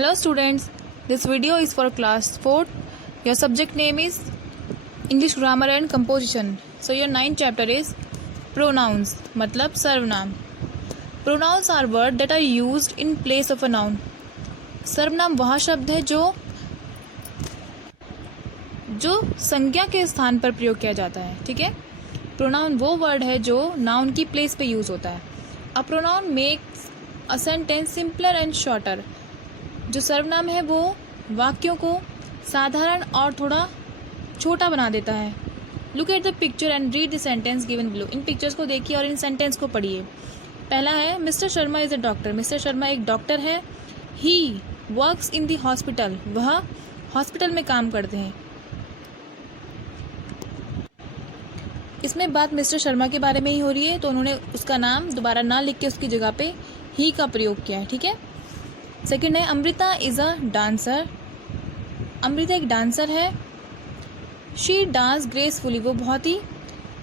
Hello students, this video is for class 4. Your subject name is English Grammar and Composition. So your 9th chapter is Pronouns, मतलब सर्वनाम. Pronouns are words that are used in place of a noun. सर्वनाम वह शब्द है जो संज्ञा के स्थान पर प्रयोग किया जाता है. ठीक है. प्रोनाउन वो वर्ड है जो नाउन की प्लेस पे यूज होता है. A pronoun makes a sentence simpler and shorter. जो सर्वनाम है वो वाक्यों को साधारण और थोड़ा छोटा बना देता है. Look at the picture and read the sentence given below. In pictures को देखिए और इन सेंटेंस को पढ़िए. पहला है mister Sharma is a doctor. Mister Sharma एक डॉक्टर है. He works in the hospital. वह हॉस्पिटल में काम करते हैं. इसमें बात मिस्टर शर्मा के बारे में ही हो रही है, तो उन्होंने उसका नाम दोबारा ना लिख के उसकी जगह पे ही का प्रयोग किया है. ठीक है. सेकंड है Amrita is a dancer. Amrita एक डांसर है. She dance gracefully. वो बहुत ही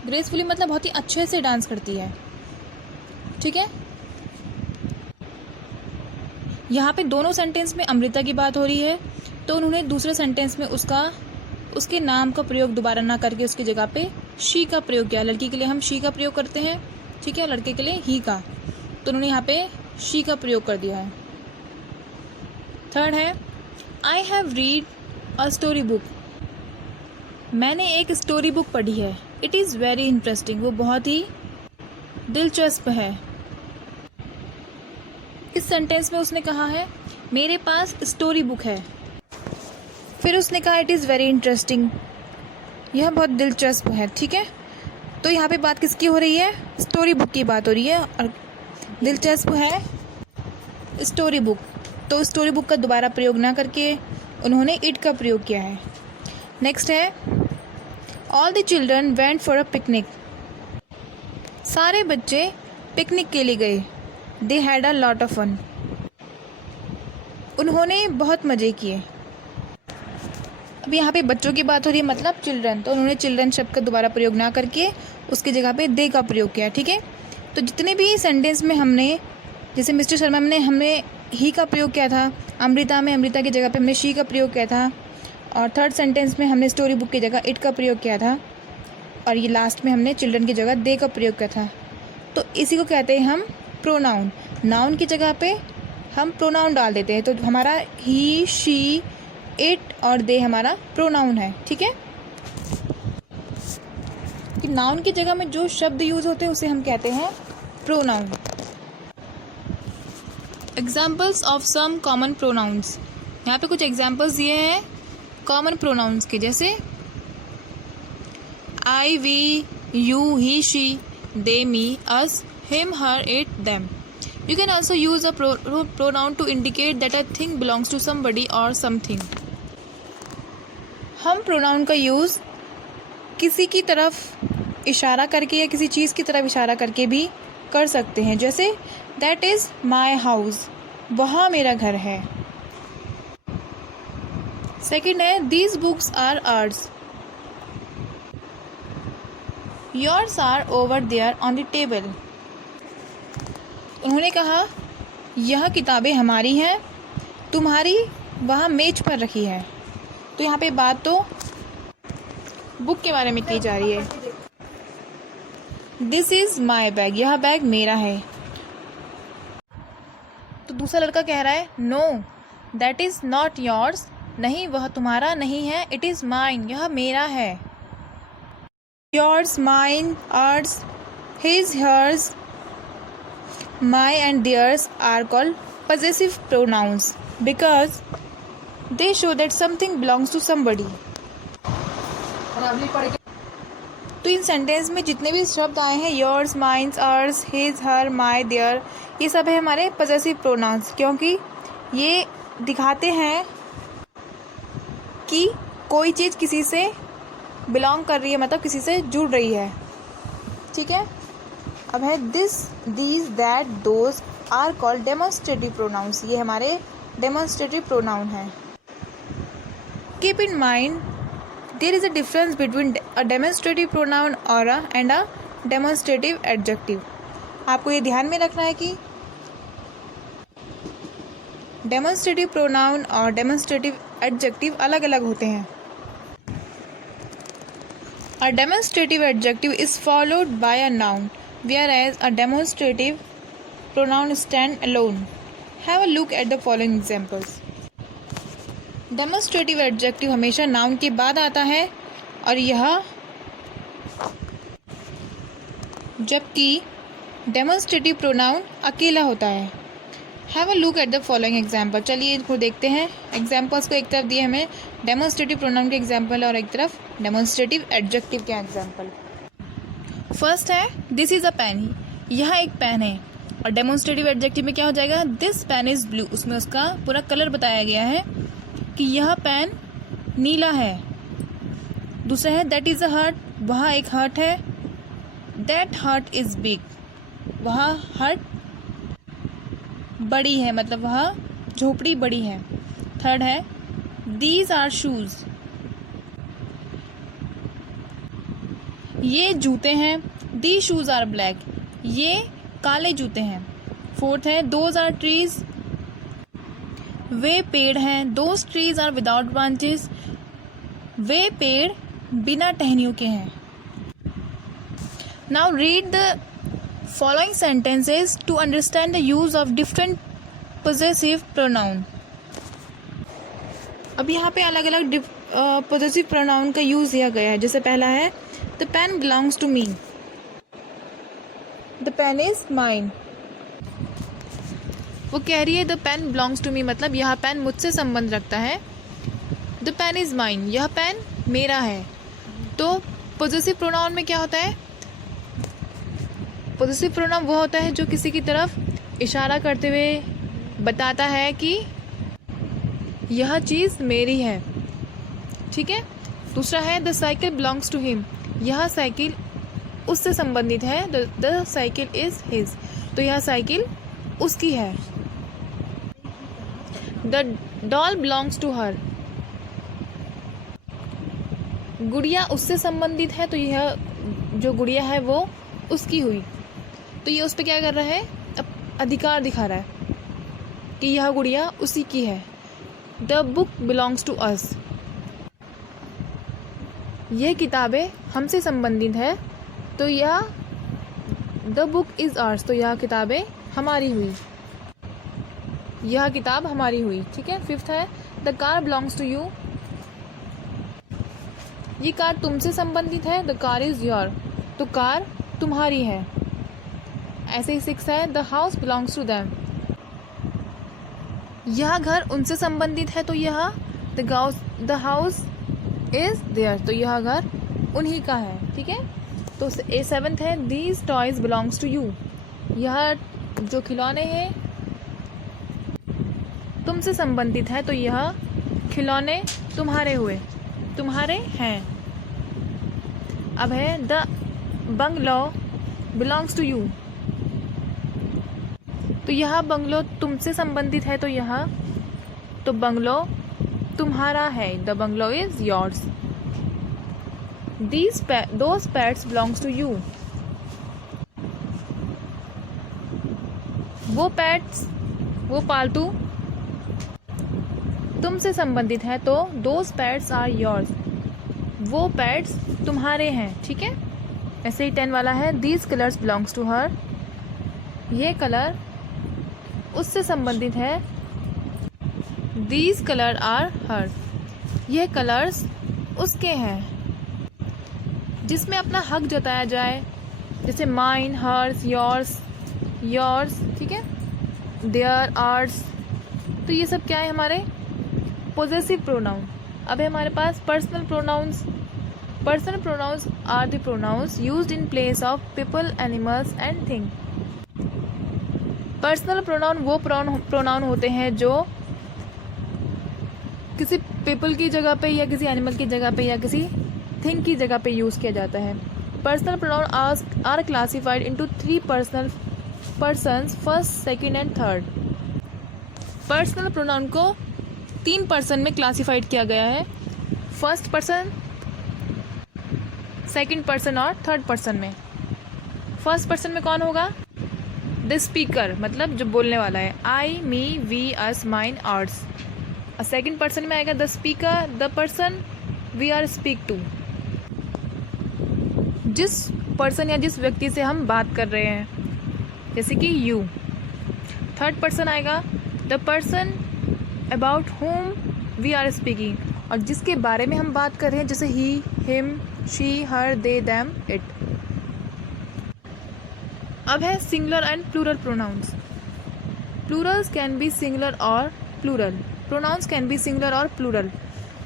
ग्रेसफुली मतलब बहुत ही अच्छे से डांस करती है. ठीक है. यहाँ पे दोनों सेंटेंस में अमृता की बात हो रही है, तो उन्होंने दूसरे सेंटेंस में उसके नाम का प्रयोग दोबारा ना करके उसकी जगह पे शी का प्रयोग किया. लड़की के लिए हम शी का प्रयोग करते हैं. ठीक है. लड़के के लिए ही का, तो उन्होंने यहाँ पे शी का प्रयोग कर दिया है. थर्ड है I have read a story book. मैंने एक स्टोरी बुक पढ़ी है. It is very interesting. वो बहुत ही दिलचस्प है. इस सेंटेंस में उसने कहा है मेरे पास स्टोरी बुक है. फिर उसने कहा इट इज़ वेरी इंटरेस्टिंग. यह बहुत दिलचस्प है. ठीक है. तो यहाँ पे बात किसकी हो रही है? स्टोरी बुक की बात हो रही है. और दिलचस्प है स्टोरी बुक, तो स्टोरी बुक का दोबारा प्रयोग ना करके उन्होंने इट का प्रयोग किया है. नेक्स्ट है all the children went for a picnic. सारे बच्चे पिकनिक के लिए गए. They had a lot of fun. उन्होंने बहुत मज़े किए. अब यहाँ पे बच्चों की बात हो रही है, मतलब चिल्ड्रन, तो उन्होंने चिल्ड्रन शब्द का दोबारा प्रयोग ना करके उसकी जगह पे दे का प्रयोग किया. ठीक है. तो जितने भी सेंटेंस में हमने, जैसे मिस्टर शर्मा में हमने ही का प्रयोग किया था, अमृता में अमृता की जगह पे हमने शी का प्रयोग किया था, और थर्ड सेंटेंस में हमने स्टोरी बुक की जगह इट का प्रयोग किया था, और ये लास्ट में हमने चिल्ड्रन की जगह दे का प्रयोग किया था. तो इसी को कहते हैं हम प्रोनाउन. नाउन की जगह पे हम प्रोनाउन डाल देते हैं, तो हमारा ही, शी, इट और दे हमारा प्रोनाउन है. ठीक है. कि नाउन की जगह में जो शब्द यूज होते हैं उसे हम कहते हैं pronoun. Examples of some common pronouns. यहाँ पे कुछ एग्जाम्पल्स दिए हैं कॉमन प्रोनाउंस के, जैसे I, we, you, he, she, they, me, us, him, her, it, them. You can also use a pronoun to indicate that a thing belongs to somebody or something. हम pronoun का use किसी की तरफ इशारा करके या किसी चीज़ की तरफ इशारा करके भी कर सकते हैं. जैसे दैट इज़ माई हाउस. वहाँ मेरा घर है. सेकेंड है these books are ours. Yours are over there on the table. उन्होंने कहा यह किताबें हमारी हैं, तुम्हारी वहाँ मेज पर रखी है. तो यहाँ पे बात तो बुक के बारे में की जा रही है. This is my bag. यह बैग मेरा है. तो दूसरा लड़का कह रहा है no that is not yours. नहीं, वह तुम्हारा नहीं है. It is mine. यह मेरा है. Yours, mine, ours, his, hers, my and theirs are called possessive pronouns because they show that something belongs to somebody. तो इन सेंटेंस में जितने भी शब्द आए हैं yours, mine, ours, his, her, my, their, ये सब है हमारे possessive pronouns, क्योंकि ये दिखाते हैं कि कोई चीज़ किसी से बिलोंग कर रही है, मतलब किसी से जुड़ रही है. ठीक है. अब है this, these, that, those are called demonstrative pronouns. ये हमारे डेमोन्स्ट्रेटिव प्रोनाउन है. Keep in mind there is a difference between a demonstrative pronoun और एंड अ डेमोन्स्ट्रेटिव एडजेक्टिव. आपको ये ध्यान में रखना है कि डेमोन्स्ट्रेटिव प्रोनाउन और डेमोन्स्ट्रेटिव एडजेक्टिव अलग अलग होते हैं। A demonstrative adjective is followed by a noun whereas a demonstrative pronoun stand alone. Have a look at the following examples. Demonstrative adjective हमेशा नाउन के बाद आता है और यह जबकि डेमोन्स्ट्रेटिव प्रोनाउन अकेला होता है। Have a look at the following example. चलिए इनको देखते हैं। एग्जाम्पल्स को एक तरफ दिए हमें डेमोन्स्ट्रेटिव प्रोनाउन के एग्जाम्पल और एक तरफ डेमोन्स्ट्रेटिव एडजेक्टिव के एग्जाम्पल। फर्स्ट है दिस इज अ पेन, यह एक पेन है, और डेमोन्स्ट्रेटिव एडजेक्टिव में क्या हो जाएगा, दिस पेन इज ब्लू, उसमें उसका पूरा कलर बताया गया है कि यह पेन नीला है। दूसरा है दैट इज अ हर्ट, वह एक हर्ट है, दैट हर्ट इज बिग, वह हर्ट बड़ी है, मतलब वह झोपड़ी बड़ी है। थर्ड है दीज आर शूज, ये जूते हैं, दी शूज आर ब्लैक, ये काले जूते हैं। फोर्थ है दोज आर ट्रीज, वे पेड़ हैं, those trees are without branches, वे पेड़ बिना टहनियों के हैं। Now read the following sentences to understand the use of different possessive pronoun. अब यहाँ पे अलग अलग पोजेसिव प्रोनाउन का यूज दिया गया है। जैसे पहला है the pen belongs to me, the pen is mine. वो कह रही है the pen belongs to me, मतलब यह पेन मुझसे संबंध रखता है। द पेन इज माइन, यह पेन मेरा है। तो पोजेसिव प्रोनाउन में क्या होता है, पोजेसिव प्रोनाउन वो होता है जो किसी की तरफ इशारा करते हुए बताता है कि यह चीज़ मेरी है। ठीक है। दूसरा है the cycle belongs to him, यह साइकिल उससे संबंधित है, द साइकिल इज हिज, तो यह साइकिल उसकी है। The doll belongs to her, गुड़िया उससे संबंधित है, तो यह जो गुड़िया है वो उसकी हुई। तो ये उस पर क्या कर रहा है, अधिकार दिखा रहा है कि यह गुड़िया उसी की है। The book belongs to us, यह किताबें हमसे संबंधित है, तो यह द बुक इज आर्स, तो यह किताबें हमारी हुई, यह किताब हमारी हुई। ठीक है। फिफ्थ है the car belongs to you, ये कार तुमसे संबंधित है, द कार इज योर, तो कार तुम्हारी है। ऐसे ही सिक्स है the house belongs to them, यह घर उनसे संबंधित है, तो यह द हाउस इज देयर, तो यह घर उन्हीं का है। ठीक है। तो ए सेवंथ है these toys belongs to you, यह जो खिलौने हैं तुमसे संबंधित है, तो यह खिलौने तुम्हारे हुए, तुम्हारे हैं। अब है the bungalow belongs to you, तो यह बंगलो तुमसे संबंधित है, तो यह तो बंगलो तुम्हारा है, the bungalow is yours. Those pets belongs to you, वो पेट्स वो पालतू तुमसे संबंधित है, तो दोज पेट्स आर योर्स, वो पेट्स तुम्हारे हैं। ठीक है। ऐसे ही 10 वाला है these colours belongs to her, ये कलर उससे संबंधित है, दीज कलर आर हर, यह कलर्स उसके हैं। जिसमें अपना हक जताया जाए, जैसे माइन, हर्स, योर्स, योर्स। ठीक है। देयर, आर्स, तो ये सब क्या है हमारे पोजेसिव प्रोनाउन। अब है हमारे पास personal pronouns. Personal pronouns are the pronouns used in place of people, animals and thing. Personal pronoun वो प्रोनाउन होते हैं जो किसी पीपल की जगह पे या किसी एनिमल की जगह पे या किसी थिंग की जगह पे यूज़ किया जाता है। Personal pronoun are classified into 3 persons, first, second and third. Personal pronoun को 3 पर्सन में क्लासिफाइड किया गया है, फर्स्ट पर्सन, सेकंड पर्सन और थर्ड पर्सन में। फर्स्ट पर्सन में कौन होगा, द स्पीकर मतलब जो बोलने वाला है, I, me, we, us, mine, ours. और सेकंड पर्सन में आएगा the speaker, the person we are speak to, जिस पर्सन या जिस व्यक्ति से हम बात कर रहे हैं, जैसे कि यू। थर्ड पर्सन आएगा the person about whom we are speaking, और जिसके बारे में हम बात कर रहे हैं, जैसे he, him, she, her, they, them, it. अब है singular and plural pronouns. Plurals can be singular और plural, pronouns can be singular और प्लूरल।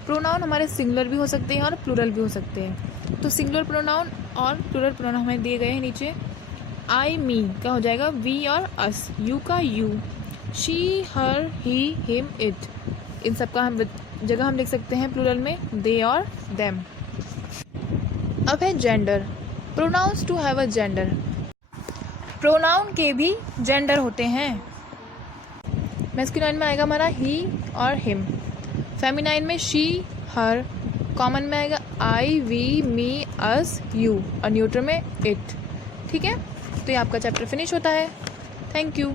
प्रोनाउन हमारे सिंगुलर भी हो सकते हैं और प्लूरल भी हो सकते हैं। तो सिंगुलर प्रोनाउन और प्लूरल प्रोनाउन हमें दिए गए हैं नीचे। आई, मी का हो जाएगा वी और अस, यू का you, she, her, he, him, it. इन सब का हम जगह हम लिख सकते हैं प्लूरल में दे और देम। अब है gender. Pronouns to have a gender. Pronoun के भी जेंडर होते हैं। मैस्कुलाइन में आएगा हमारा ही और हिम, फेमिनाइन में शी, हर, कॉमन में आएगा आई, वी, मी, अस, यू, और न्यूट्रल में इट। ठीक है, तो ये आपका चैप्टर फिनिश होता है। Thank you.